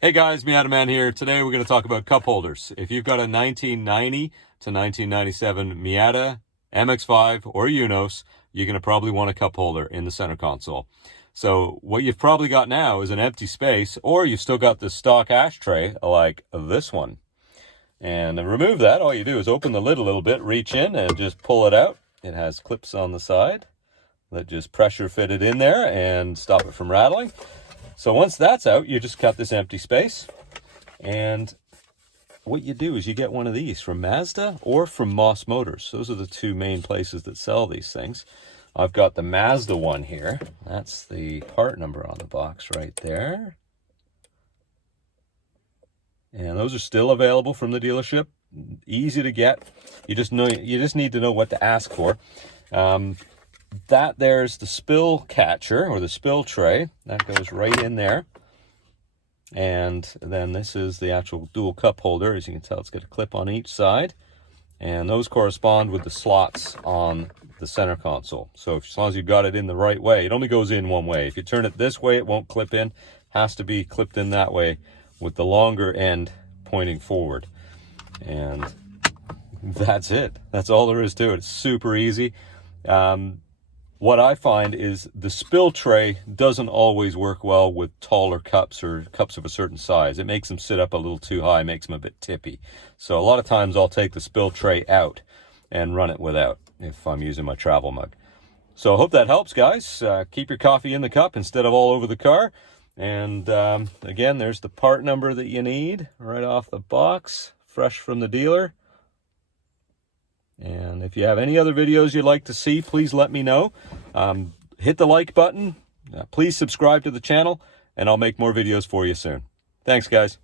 Hey guys, Miata Man here. Today we're going to talk about cup holders. If you've got a 1990 to 1997 Miata, MX-5, or Eunos, you're going to probably want a cup holder in the center console. So what you've probably got now is an empty space, or you've still got the stock ashtray like this one. And to remove that, all you do is open the lid a little bit, reach in, and just pull it out. It has clips on the side that just pressure fit it in there and stop it from rattling. So once that's out, you just cut this empty space, and what you do is you get one of these from Mazda or from Moss Motors. Those are the two main places that sell these things. I've got the Mazda one here. That's the part number on the box right there. And those are still available from the dealership. Easy to get. You just need to know what to ask for. That there's the spill catcher, or the spill tray. That goes right in there. And then this is the actual dual cup holder. As you can tell, it's got a clip on each side. And those correspond with the slots on the center console. So as long as you've got it in the right way, it only goes in one way. If you turn it this way, it won't clip in. Has to be clipped in that way with the longer end pointing forward. And that's it. That's all there is to it. It's super easy. What I find is the spill tray doesn't always work well with taller cups or cups of a certain size. It makes them sit up a little too high, makes them a bit tippy. So a lot of times I'll take the spill tray out and run it without if I'm using my travel mug. So I hope that helps, guys. Keep your coffee in the cup instead of all over the car. And again, there's the part number that you need right off the box, fresh from the dealer. And if you have any other videos you'd like to see, please let me know. Hit the like button. Please subscribe to the channel, and I'll make more videos for you soon. Thanks, guys.